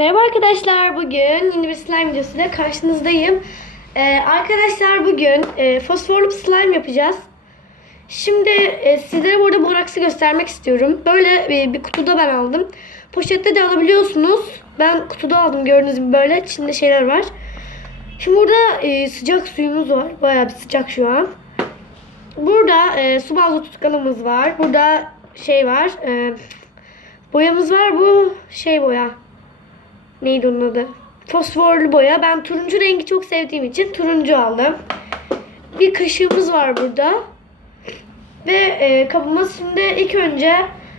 Merhaba arkadaşlar. Bugün yeni bir slime videosuyla karşınızdayım. Ee, arkadaşlar bugün e, fosforlu bir slime yapacağız. Şimdi e, sizlere burada boraksı göstermek istiyorum. Böyle e, bir kutuda ben aldım. Poşette de alabiliyorsunuz. Ben kutuda aldım gördüğünüz gibi böyle. İçinde şeyler var. Şimdi burada e, sıcak suyumuz var. Bayağı bir sıcak şu an. Burada e, su bazlı tutkalımız var. Burada şey var. E, boyamız var. Bu şey boya. Neydi onun adı? Fosforlu boya. Ben turuncu rengi çok sevdiğim için turuncu aldım. Bir kaşığımız var burada. Ve e, kabımız şimdi ilk önce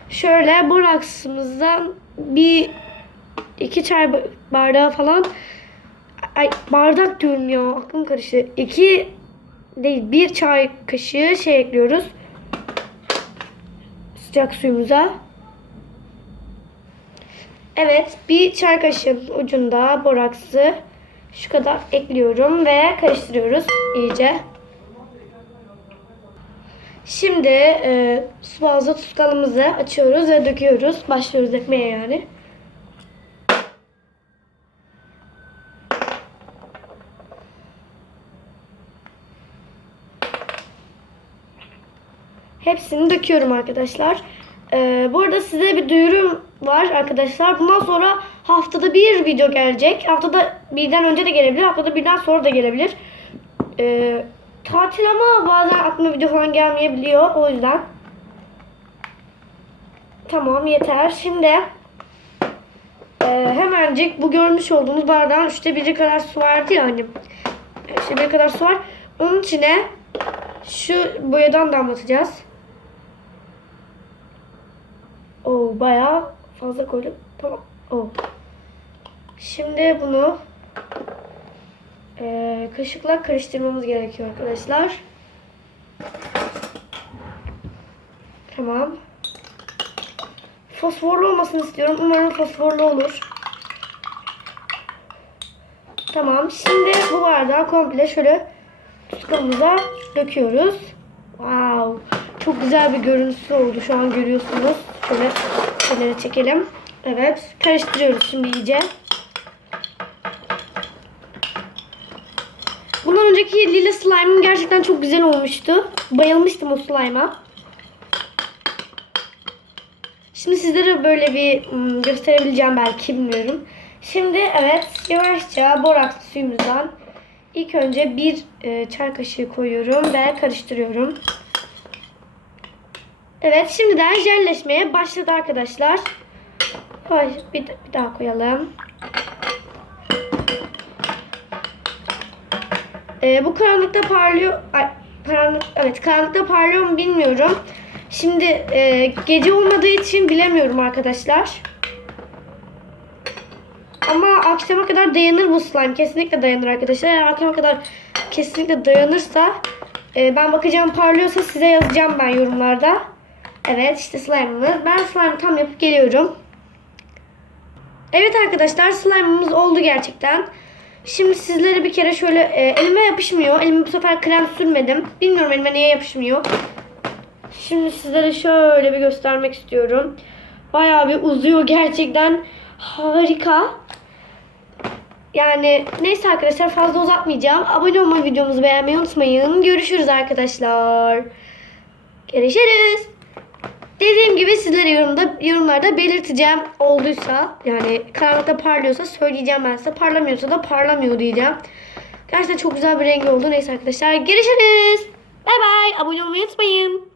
şöyle boraksımızdan bir iki çay ba- bardağı falan ay bardak diyorum ya aklım karıştı. İki değil bir çay kaşığı şey ekliyoruz. Sıcak suyumuza. Evet, bir çay kaşığının ucunda boraksı şu kadar ekliyorum ve karıştırıyoruz iyice. Şimdi e, su bazlı tutkalımızı açıyoruz ve döküyoruz. Başlıyoruz dökmeye yani. Hepsini döküyorum arkadaşlar. Ee, bu arada size bir duyurum var arkadaşlar. Bundan sonra haftada bir video gelecek. Haftada birden önce de gelebilir. Haftada birden sonra da gelebilir. Ee, tatil ama bazen aklıma video falan gelmeyebiliyor. O yüzden. Tamam yeter. Şimdi e, hemencik bu görmüş olduğunuz bardağın üçte biri kadar su vardı ya hani. Üçte biri kadar su var. Onun içine şu boyadan damlatacağız. Oo bayağı fazla koydum. Tamam. Oo. Şimdi bunu eee, kaşıkla karıştırmamız gerekiyor arkadaşlar. Tamam. Fosforlu olmasını istiyorum. Umarım fosforlu olur. Tamam. Şimdi bu bardağı komple şöyle tutkalımıza döküyoruz. Wow. Çok güzel bir görüntüsü oldu. Şu an görüyorsunuz. Şöyle kenara çekelim. Evet. Karıştırıyoruz şimdi iyice. Bundan önceki lila slime'ım gerçekten çok güzel olmuştu. Bayılmıştım o slime'a. Şimdi sizlere böyle bir ım, gösterebileceğim belki bilmiyorum. Şimdi evet yavaşça borakslı suyumuzdan ilk önce bir e, çay kaşığı koyuyorum ve karıştırıyorum. Evet şimdiden jelleşmeye başladı arkadaşlar. Koy, bir, bir daha koyalım. Ee, bu karanlıkta parlıyor. Ay, karanlık, evet karanlıkta parlıyor mu bilmiyorum. Şimdi e, gece olmadığı için bilemiyorum arkadaşlar. Ama akşama kadar dayanır bu slime. Kesinlikle dayanır arkadaşlar. Eğer akşama kadar kesinlikle dayanırsa e, ben bakacağım parlıyorsa size yazacağım ben yorumlarda. Evet işte slime'ımız. Ben slime tam yapıp geliyorum. Evet arkadaşlar slime'ımız oldu gerçekten. Şimdi sizlere bir kere şöyle e, elime yapışmıyor. Elime bu sefer krem sürmedim. Bilmiyorum elime niye yapışmıyor. Şimdi sizlere şöyle bir göstermek istiyorum. Bayağı bir uzuyor gerçekten. Harika. Yani neyse arkadaşlar fazla uzatmayacağım. Abone olmayı, videomuzu beğenmeyi unutmayın. Görüşürüz arkadaşlar. Görüşürüz. Dediğim gibi sizlere yorumda, yorumlarda belirteceğim olduysa yani karanlıkta parlıyorsa söyleyeceğim ben size. Parlamıyorsa da parlamıyor diyeceğim. Gerçekten çok güzel bir rengi oldu. Neyse arkadaşlar görüşürüz. Bay bay. Abone olmayı unutmayın.